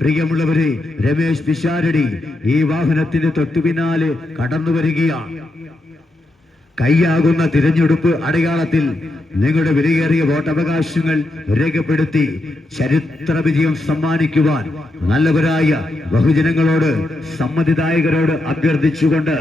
പ്രിയമുള്ളവരെ, രമേശ് പിഷാരടി ഈ വാഹനത്തിന്റെ തൊട്ടു പിന്നാലെ കടന്നു വരികയാണ്. കൈയാകുന്ന തിരഞ്ഞെടുപ്പ് അടയാളത്തിൽ നിങ്ങളുടെ വിലയേറിയ വോട്ടവകാശങ്ങൾ രേഖപ്പെടുത്തി ചരിത്ര വിജയം സമ്മാനിക്കുവാൻ നല്ലവരായ ബഹുജനങ്ങളോട്, സമ്മതിദായകരോട് അഭ്യർത്ഥിച്ചുകൊണ്ട്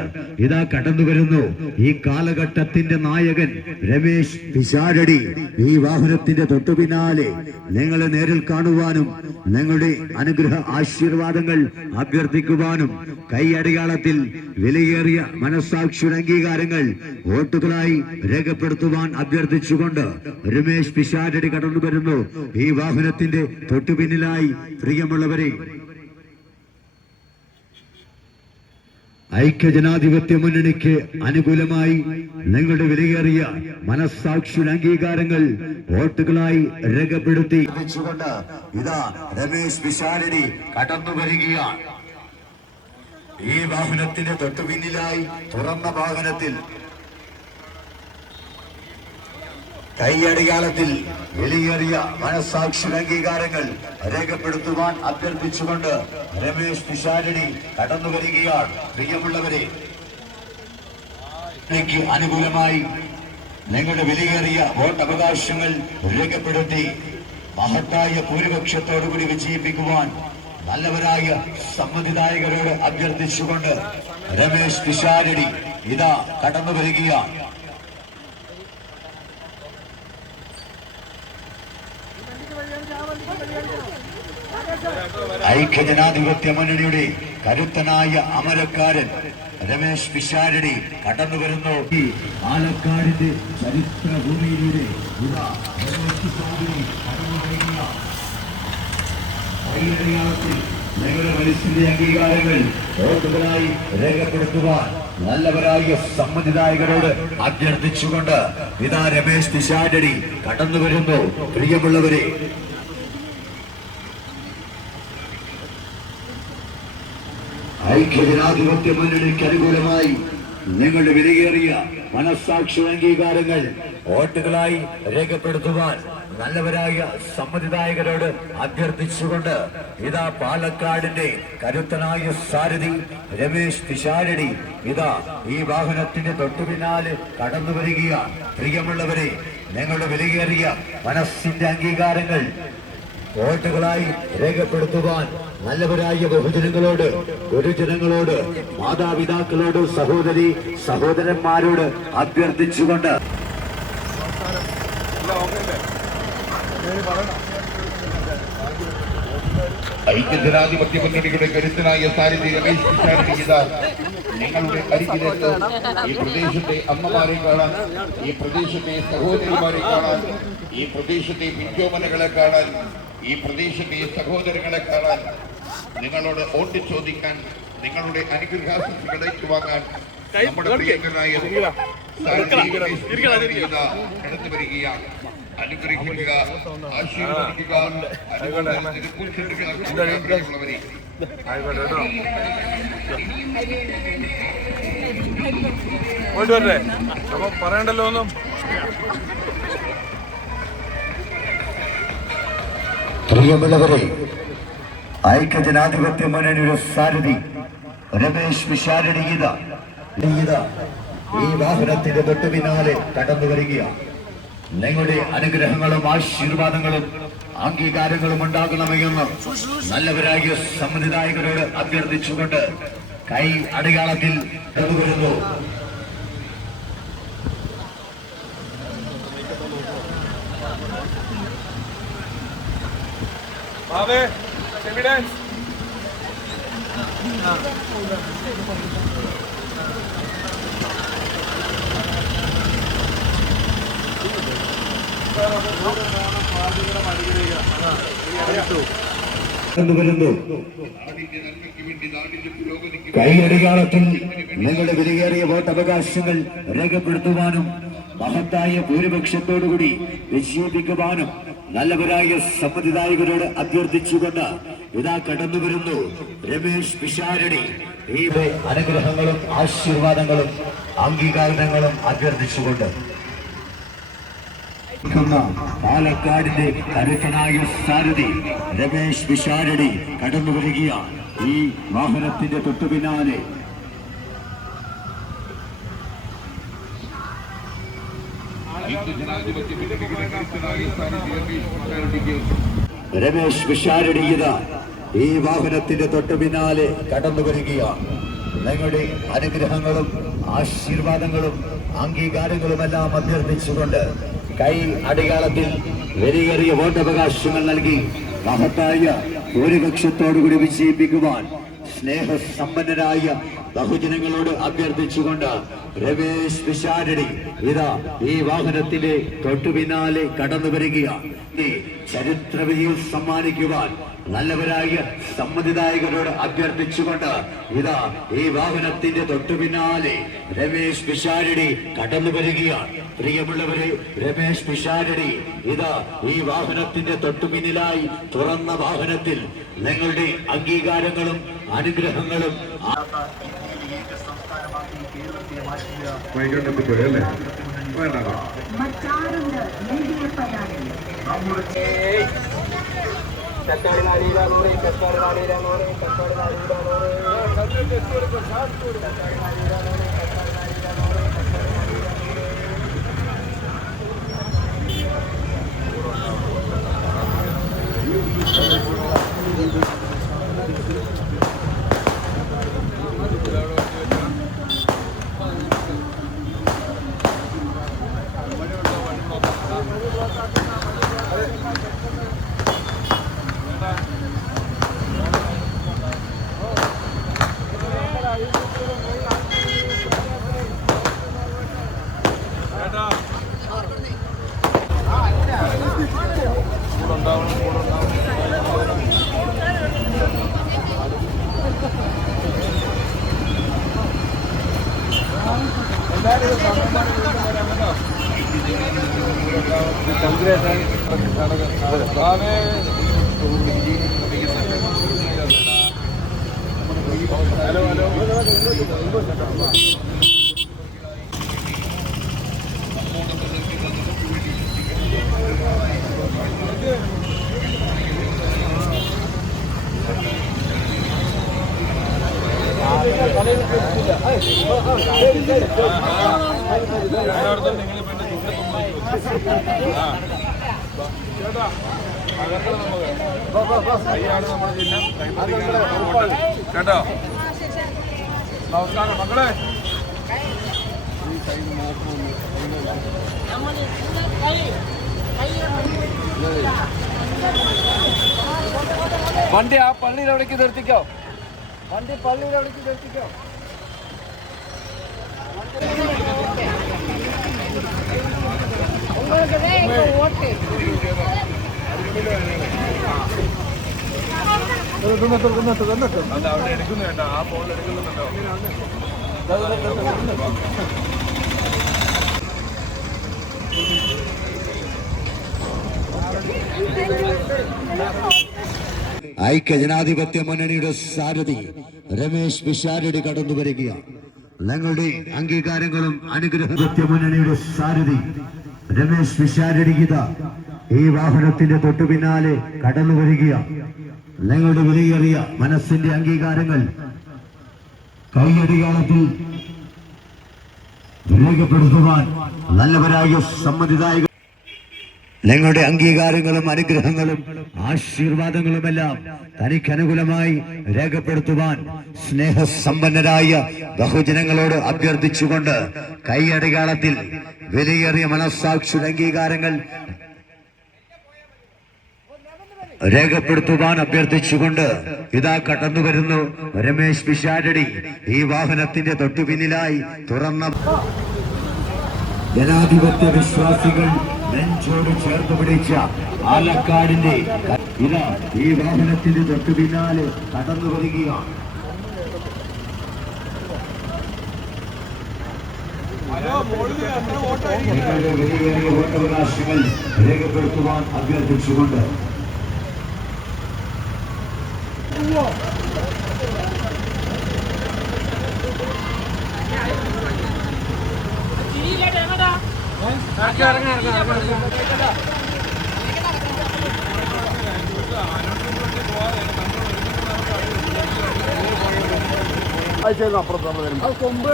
ഇതാ കടന്നു വരുന്നു ഈ കാലഘട്ടത്തിന്റെ നായകൻ രമേശ് പിഷാരടി. ഈ വാഹനത്തിന്റെ തൊട്ടു പിന്നാലെ നിങ്ങളെ നേരിൽ കാണുവാനും നിങ്ങളുടെ അനുഗ്രഹ ആശീർവാദങ്ങൾ അഭ്യർത്ഥിക്കുവാനും കൈയടയാളത്തിൽ വിലയേറിയ മനസ്സാക്ഷിയുടെ അംഗീകാരങ്ങൾ വോട്ടുകളായി രേഖപ്പെടുത്തുവാൻ അഭ്യർത്ഥിച്ചുകൊണ്ട് രമേശ് പിഷാരടി കടന്നു വരുന്നു ഈ വാഹനത്തിന്റെ തൊട്ടുപിന്നിലായി. പ്രിയമുള്ളവരെ, ഐക്യജനാധിപത്യ മുന്നണിക്ക് അനുകൂലമായി നിങ്ങളുടെ വിലയേറിയ മനസ്സാക്ഷിയുടെ അംഗീകാരങ്ങൾ വോട്ടുകളായി രേഖപ്പെടുത്തി ഇതാ രമേശ് പിഷാരടി കടന്നു വരികയാണ്. ഈ വാഹനത്തിന്റെ തൊട്ടുപിന്നിലായി തുറന്ന വാഹനത്തിൽ കൈയടയാളത്തിൽ വിലയേറിയ മനസ്സാക്ഷിയുടെ അംഗീകാരങ്ങൾ രേഖപ്പെടുത്തുവാൻ അഭ്യർത്ഥിച്ചുകൊണ്ട് രമേശ് പിഷാരടി കടന്നു വരികയാണ്. പ്രിയമുള്ളവരെ, എനിക്ക് അനുകൂലമായി നിങ്ങളുടെ വിലയേറിയ വോട്ടവകാശങ്ങൾ രേഖപ്പെടുത്തി മഹത്തായ ഭൂരിപക്ഷത്തോടുകൂടി വിജയിപ്പിക്കുവാൻ നല്ലവരായ സമ്മതിദായകരോട് അഭ്യർത്ഥിച്ചുകൊണ്ട് രമേശ് പിഷാരടി ഇതാ കടന്നു വരികയാണ്. ഐക്യജനാധിപത്യ മുന്നണിയുടെ കരുത്തനായ അമരക്കാരൻ രമേശ് പിഷാരടി കടന്നു വരുന്നു ഈ പാലക്കാടിന്റെ ചരിത്ര ഭൂമിയിലൂടെ ഞങ്ങളുടെ മനസ്സിന്റെ അംഗീകാരങ്ങൾ വോട്ടുകളായി രേഖപ്പെടുത്തുവാൻ നല്ലവരായ സമ്മതിദായകരോട് അഭ്യർത്ഥിച്ചുകൊണ്ട് ഇതാ രമേശ് പിഷാരടി കടന്നു വരുന്നു. പ്രിയമുള്ളവരെ, ഐക്യജനാധിപത്യ മുന്നണിക്ക് അനുകൂലമായി നിങ്ങളുടെ വിലയേറിയ മനസ്സാക്ഷി അംഗീകാരങ്ങൾ വോട്ടുകളായി രേഖപ്പെടുത്തുവാൻ നല്ലവരായ സമ്മതിദായകരോട് അഭ്യർത്ഥിച്ചുകൊണ്ട് ഇതാ പാലക്കാടിന്റെ കരുത്തനായ സാരഥി രമേശ് പിഷാരടി ഇതാ ഈ വാഹനത്തിന്റെ തൊട്ടുപിന്നാലെ കടന്നു വരികയാണ്. പ്രിയമുള്ളവരെ, നിങ്ങളുടെ വിലയേറിയ മനസ്സിന്റെ അംഗീകാരങ്ങൾ വോട്ടുകളായി രേഖപ്പെടുത്തുവാൻ നല്ലവരായ ബഹുജനങ്ങളോട്, ഗുരുജനങ്ങളോട്, മാതാപിതാക്കളോട്, സഹോദരി സഹോദരന്മാരോട് അഭ്യർത്ഥിച്ചുകൊണ്ട് ഐക്യജനാധിപത്യ മുന്നണിയുടെ കരുത്തനായ സാരഥി രമേശ് പിഷാരടി ഇതാ നിങ്ങളുടെ അരികിലേക്ക് ഈ പ്രദേശത്തെ അമ്മമാരെ കാണാൻ, ഈ പ്രദേശത്തെ സഹോദരിമാരെ കാണാൻ, ഈ പ്രദേശത്തെ പിഞ്ചോമനകളെ കാണാൻ, ഈ പ്രദേശത്തെ സഹോദരങ്ങളെ കാണാൻ, നിങ്ങളോട് വോട്ട് ചോദിക്കാൻ, നിങ്ങളുടെ അനുഗ്രഹാശംസകൾ ഏറ്റുവാങ്ങാൻ നമ്മുടെ പ്രിയങ്കരനായ കടന്നു വരികയാണ്. അനുഗ്രഹിക്കുക, ആശീർവദിക്കുക, പ്രിയമുള്ളവരെ. പോയിട്ട് വരട്ടെ, അപ്പൊ പറയണ്ടല്ലോ ഒന്നും. പ്രിയമുള്ളവരെ, ഐക്യജനാധിപത്യ മുന്നണിയുടെ സാരഥി രമേശ് പിഷാരടി ഈ വാഹനത്തിന്റെ തൊട്ടു പിന്നാലെ കടന്നു വരികയാണ്. നിങ്ങളുടെ അനുഗ്രഹങ്ങളും ആശീർവാദങ്ങളും അംഗീകാരങ്ങളും ഉണ്ടാകണമെന്ന് നല്ലവരായ സമ്മതിദായകരോട് അഭ്യർത്ഥിച്ചുകൊണ്ട് കൈ അടയാളത്തിൽ കടന്നുവരുന്നു. കൈയടയാളത്തിൽ നിങ്ങളുടെ വിലയേറിയ വോട്ടവകാശങ്ങൾ രേഖപ്പെടുത്തുവാനും മഹത്തായ ഭൂരിപക്ഷത്തോടുകൂടി വിജയിപ്പിക്കുവാനും നല്ലവരായ സമ്മതിദായകരോട് അഭ്യർത്ഥിച്ചുകൊണ്ട് ഇതാ കടന്നു വരുന്നു രമേശ് പിഷാരടി. ഈ അനുഗ്രഹങ്ങളും ആശീർവാദങ്ങളും അംഗീകാരങ്ങളും അഭ്യർത്ഥിച്ചുകൊണ്ട് പാലക്കാടിന്റെ കരുത്തനായ സാരഥി രമേശ് പിഷാരടി കടന്നു വരികയാണ്. ഈ വാഹനത്തിന്റെ തൊട്ടു പിന്നാലെ രമേശ് പിഷാരടി ഈ വാഹനത്തിന്റെ തൊട്ടു പിന്നാലെ കടന്നു വരികയാണ്. നിങ്ങളുടെ അനുഗ്രഹങ്ങളും ആശീർവാദങ്ങളും അംഗീകാരങ്ങളുമെല്ലാം അഭ്യർത്ഥിച്ചുകൊണ്ട് കൈ അടയാളത്തിൽ വലിയേറിയ വോട്ടവകാശങ്ങൾ നൽകി മഹത്തായ ഭൂരിപക്ഷത്തോടുകൂടി വിജയിപ്പിക്കുവാൻ സ്നേഹസമ്പന്നരായ ബഹുജനങ്ങളോട് അഭ്യർത്ഥിച്ചുകൊണ്ട് രമേശ് പിഷാരടി ഈ വാഹനത്തിന്റെ തൊട്ടു പിന്നാലെ കടന്നു വരികയാണ്. ചരിത്ര വിജയം സമ്മാനിക്കുവാൻ നല്ലവരായ സമ്മതിദായകരോട് അഭ്യർത്ഥിച്ചുകൊണ്ട് ഈ വാഹനത്തിന്റെ തൊട്ടു പിന്നാലെ രമേശ് പിഷാരടി കടന്നു വരികയാണ്. പ്രിയമുള്ളവരെ, രമേശ് പിഷാരടി ഈ വാഹനത്തിന്റെ തൊട്ടു പിന്നിലായി തുറന്ന വാഹനത്തിൽ നിങ്ങളുടെ അംഗീകാരങ്ങളും അനുഗ്രഹങ്ങളും കേട്ടോ. നമസ്കാരം മക്കളെ. വണ്ടി ആ പള്ളിയുടെ അവിടേക്ക് നിർത്തിക്കോ. വണ്ടി പള്ളിയുടെ അവിടേക്ക് നിർത്തിക്കോ. അത് അവിടെ എടുക്കുന്നു കേട്ടോ. ആ ഫോണിൽ എടുക്കുന്നുണ്ടോ? ഐക്യജനാധിപത്യ മുന്നണിയുടെ സാരഥി രമേശ് പിഷാരടി കടന്നു വരികയാണ്. ഞങ്ങളുടെ അംഗീകാരങ്ങളും അനുഗ്രഹത്യ മുന്നണിയുടെ സാരഥി രമേശ് പിഷാരടി ഈ വാഹനത്തിന്റെ തൊട്ടു പിന്നാലെ കടന്നു വരികയാണ്. ഞങ്ങളുടെ വിലയേറിയ മനസ്സിന്റെ അംഗീകാരങ്ങൾ കൈയടിയാളത്തിൽ രേഖപ്പെടുത്തുവാൻ നല്ലവരായ സമ്മതിദായകർ ഞങ്ങളുടെ അംഗീകാരങ്ങളും അനുഗ്രഹങ്ങളും ആശീർവാദങ്ങളുമെല്ലാം തനിക്ക് അനുകൂലമായി രേഖപ്പെടുത്തുവാൻ സ്നേഹസമ്പന്നരായ ബഹുജനങ്ങളോട് അഭ്യർത്ഥിച്ചുകൊണ്ട് കൈയടയാളത്തിൽ വിലയേറിയ മനസ്സാക്ഷിയുടെ അംഗീകാരങ്ങൾ രേഖപ്പെടുത്തുവാൻ അഭ്യർത്ഥിച്ചുകൊണ്ട് കടന്നു വരുന്നു രമേശ് പിഷാരടി. ഈ വാഹനത്തിന്റെ തൊട്ടു പിന്നിലായി തുറന്ന ജനാധിപത്യ വിശ്വാസികൾ നെഞ്ചോട് ചേർത്ത് പിടിച്ച പാലക്കാടിന്റെ ഈ വാഹനത്തിന്റെ തൊട്ടു പിന്നാലെ കടന്നു വരികയാണ്. നിങ്ങളുടെ വലിയ വോട്ടവകാശങ്ങൾ രേഖപ്പെടുത്തുവാൻ അഭ്യർത്ഥിച്ചുകൊണ്ട് അപ്പുറത്ത് അത് കൊമ്പ്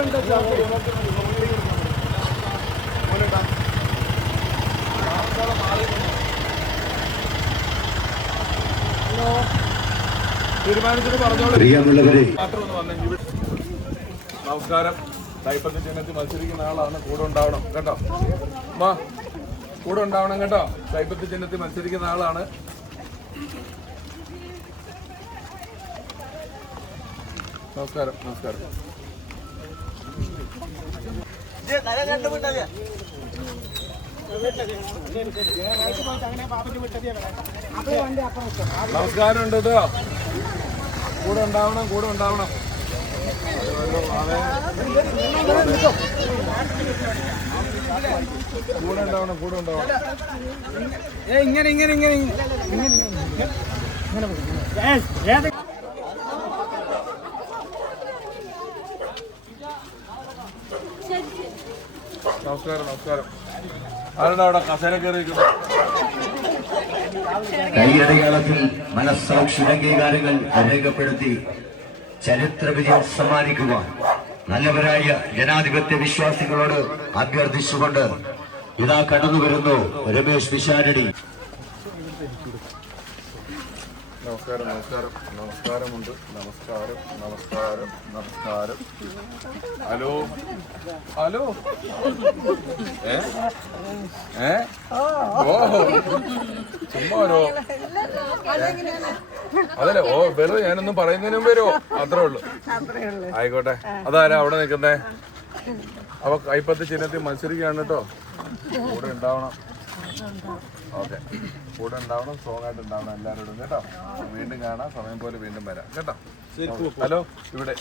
തീരുമാനിച്ചിട്ട് പറഞ്ഞോളൂ. പ്രിയമുള്ളവരെ, മാത്രം ഒന്ന് വന്നെങ്കിൽ നമസ്കാരം. കൈപ്പത്തി ചിഹ്നത്തിൽ മത്സരിക്കുന്ന ആളാണ്, കൂടെ ഉണ്ടാവണം കേട്ടോ. അമ്മ കൂടെ ഉണ്ടാവണം കേട്ടോ. കൈപ്പത്തി ചിഹ്നത്തിൽ മത്സരിക്കുന്ന ആളാണ്. നമസ്കാരം. നമസ്കാരം. നമസ്കാരം ഉണ്ട് കേട്ടോ. കൂടെ ഉണ്ടാവണം, കൂടെ ഉണ്ടാവണം. കൂടെ ഉണ്ടാവണം, കൂടെ ഉണ്ടാവണം. ഇങ്ങനെ ഇങ്ങനെ ഇങ്ങനെ നമസ്കാരം. നമസ്കാരം. ആരുടെ അവിടെ കസേര കയറിയിരിക്കുന്നു? കൈയടയാളത്തിൽ മനസ്സാക്ഷി അംഗീകാരങ്ങൾ രേഖപ്പെടുത്തി ചരിത്ര വിജയം സമ്മാനിക്കുവാൻ നല്ലവരായ ജനാധിപത്യ വിശ്വാസികളോട് അഭ്യർത്ഥിച്ചുകൊണ്ട് ഇതാ കടന്നു വരുന്നു രമേശ് പിഷാരടി. നമസ്കാരം. നമസ്കാരം. നമസ്കാരമുണ്ട്. നമസ്കാരം. നമസ്കാരം. നമസ്കാരം. ഹലോ. ഹലോ. ഓ ചുമ്മാ വരോ? അതല്ലേ? ഓ വെറുതെ ഞാനൊന്നും പറയുന്നതിന് മുമ്പ് വരുമോ? അത്രേ ഉള്ളു. ആയിക്കോട്ടെ. അതാരാ അവിടെ നിൽക്കുന്നേ? അവ കൈപ്പത്തി ചിഹ്നത്തിൽ മത്സരിക്കുകയാണ് കേട്ടോ. കൂടെ ഉണ്ടാവണം. ഓക്കെ. കൂടെ ഉണ്ടാവണം, സ്ട്രോങ് ആയിട്ട് ഉണ്ടാവണം എല്ലാവരോടും കേട്ടോ. വീണ്ടും കാണാം, സമയം പോലെ വീണ്ടും വരാം കേട്ടോ. ഹലോ. ഇവിടെ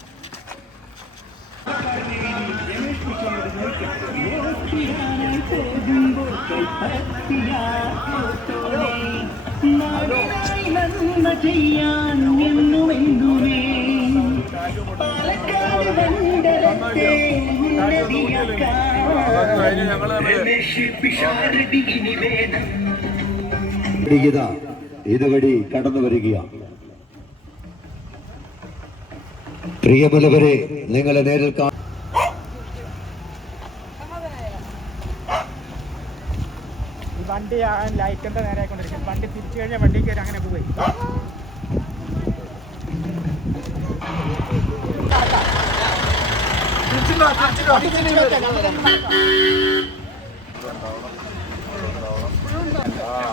ഇതുവഴി കടന്നു വരികയാണ്. പ്രിയമുള്ളവരെ, നിങ്ങളെ നേരിൽ വണ്ടി ലൈറ്റിന്റെ നേരെ കൊണ്ടിരിക്കും. വണ്ടി തിരിച്ചു കഴിഞ്ഞാൽ വണ്ടി കയറി അങ്ങനെ പോയി.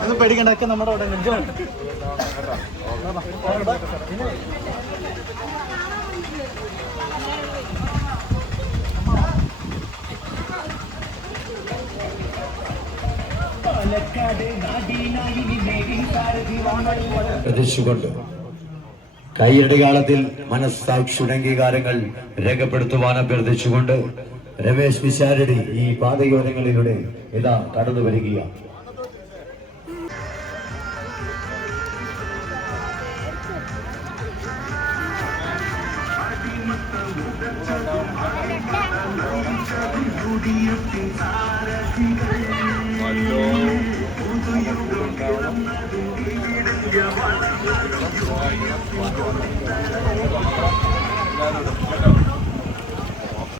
ഒന്നും പേടിക്കണ്ടൊക്കെ നമ്മുടെ അവിടെ പ്രതീക്ഷിച്ചുകൊണ്ട് കൈയടയാളത്തിൽ മനസ്സാക്ഷി അംഗീകാരങ്ങൾ രേഖപ്പെടുത്തുവാൻ അഭ്യർത്ഥിച്ചുകൊണ്ട് രമേശ് പിഷാരടി ഈ പാതയോരങ്ങളിലൂടെ ഇതാ കടന്നു വരികയാണ്. എല്ലാവരും